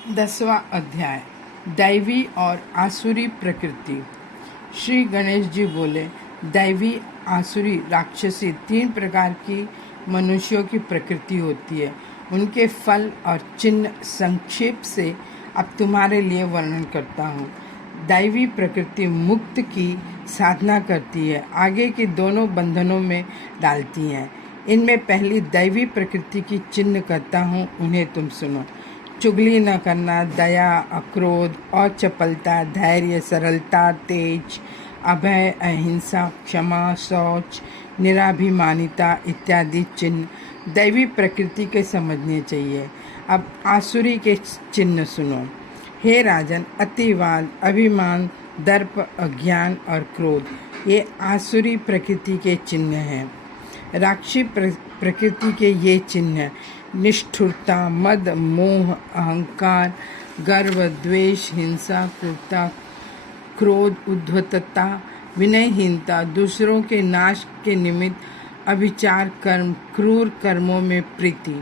10वां अध्याय दैवी और आसुरी प्रकृति। श्री गणेश जी बोले, दैवी, आसुरी, राक्षसी 3 प्रकार की मनुष्यों की प्रकृति होती है। उनके फल और चिन्ह संक्षेप से अब तुम्हारे लिए वर्णन करता हूँ। दैवी प्रकृति मुक्त की साधना करती है, आगे की दोनों बंधनों में डालती है। इनमें पहली दैवी प्रकृति की चिन्ह करता हूँ, उन्हें तुम सुनो। चुगली न करना, दया, अक्रोध, अचपलता, धैर्य, सरलता, तेज, अभय, अहिंसा, क्षमा, शौच, निराभिमानिता इत्यादि चिन्ह दैवी प्रकृति के समझने चाहिए। अब आसुरी के चिन्ह सुनो। हे राजन, अतिवाद, अभिमान, दर्प, अज्ञान और क्रोध ये आसुरी प्रकृति के चिन्ह हैं। राक्षसी प्रकृति के ये चिन्ह निष्ठुरता, मद, मोह, अहंकार, गर्व, द्वेष, हिंसा, क्रूरता, क्रोध, उद्धतता, विनयहीनता, दूसरों के नाश के निमित्त अभिचार कर्म, क्रूर कर्मों में प्रीति,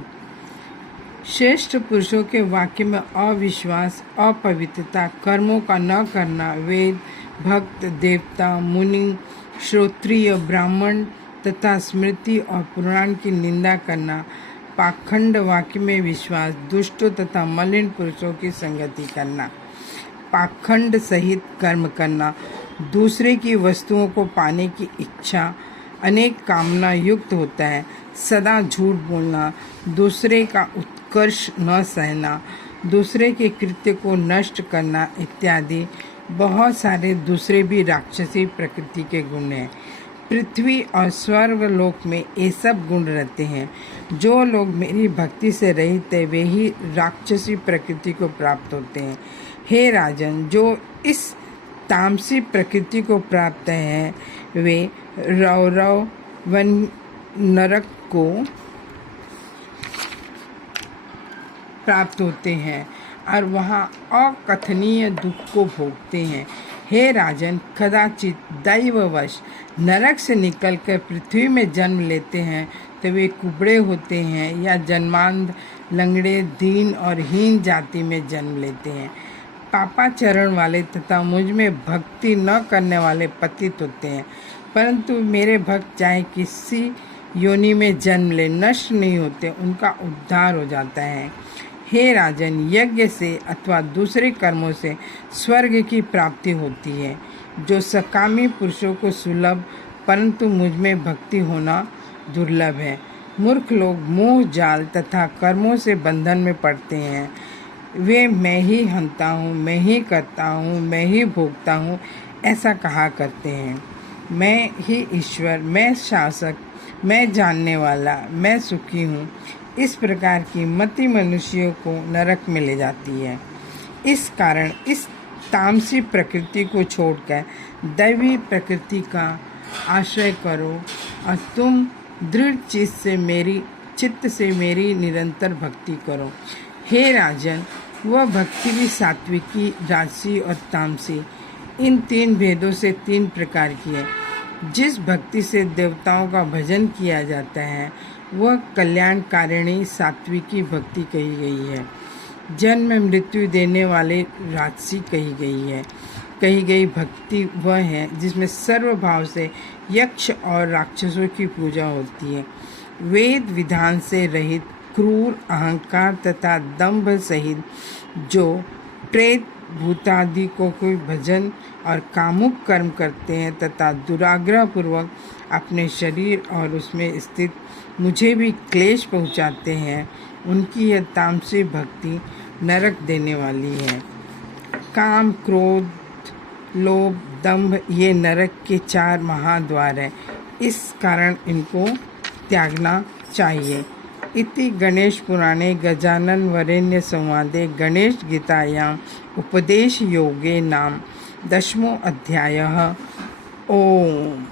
श्रेष्ठ पुरुषों के वाक्य में अविश्वास, अपवित्रता, कर्मों का न करना, वेद, भक्त, देवता, मुनि, श्रोत्रिय, ब्राह्मण तथा स्मृति और पुराण की निंदा करना, पाखंड वाक्य में विश्वास, दुष्टों तथा मलिन पुरुषों की संगति करना, पाखंड सहित कर्म करना, दूसरे की वस्तुओं को पाने की इच्छा, अनेक कामना युक्त होता है, सदा झूठ बोलना, दूसरे का उत्कर्ष न सहना, दूसरे के कृत्य को नष्ट करना इत्यादि बहुत सारे दूसरे भी राक्षसी प्रकृति के गुण हैं। पृथ्वी और स्वर्ग लोक में ये सब गुण रहते हैं। जो लोग मेरी भक्ति से रहित है वे ही राक्षसी प्रकृति को प्राप्त होते हैं। हे राजन, जो इस तामसी प्रकृति को प्राप्त हैं वे रौरव वन नरक को प्राप्त होते हैं और वहाँ अकथनीय दुख को भोगते हैं। हे राजन, कदाचित दैववश नरक से निकलकर पृथ्वी में जन्म लेते हैं तो वे कुबड़े होते हैं या जन्मांध, लंगड़े, दीन और हीन जाति में जन्म लेते हैं। पापाचरण वाले तथा मुझ में भक्ति न करने वाले पतित होते हैं, परंतु मेरे भक्त चाहे किसी योनि में जन्म ले नष्ट नहीं होते, उनका उद्धार हो जाता है। हे राजन, यज्ञ से अथवा दूसरे कर्मों से स्वर्ग की प्राप्ति होती है, जो सकामी पुरुषों को सुलभ, परंतु मुझ में भक्ति होना दुर्लभ है। मूर्ख लोग मोह जाल तथा कर्मों से बंधन में पड़ते हैं। वे मैं ही हंता हूँ, मैं ही करता हूँ, मैं ही भोगता हूँ ऐसा कहा करते हैं। मैं ही ईश्वर, मैं शासक, मैं जानने वाला, मैं सुखी हूँ, इस प्रकार की मति मनुष्यों को नरक में ले जाती है। इस कारण इस तामसी प्रकृति को छोड़कर दैवी प्रकृति का आश्रय करो और तुम दृढ़ चित्त से मेरी निरंतर भक्ति करो। हे राजन, वह भक्ति भी सात्विकी, राजसी और तामसी इन 3 भेदों से 3 प्रकार की है। जिस भक्ति से देवताओं का भजन किया जाता है वह कल्याणकारिणी सात्विकी भक्ति कही गई है। जन्म मृत्यु देने वाले राजसी कही गई भक्ति वह है जिसमें सर्वभाव से यक्ष और राक्षसों की पूजा होती है। वेद विधान से रहित, क्रूर, अहंकार तथा दंभ सहित जो प्रेत भूतादि को कोई भजन और कामुक कर्म करते हैं तथा दुराग्रह पूर्वक अपने शरीर और उसमें स्थित मुझे भी क्लेश पहुँचाते हैं, उनकी यह तामसी भक्ति नरक देने वाली है। काम, क्रोध, लोभ, दंभ ये नरक के 4 महाद्वार हैं। इस कारण इनको त्यागना चाहिए। इति गणेश पुराणे गजानन वरेण्य संवादे गणेश गीतायाम उपदेश योगे नाम 10वां अध्यायः। ओम।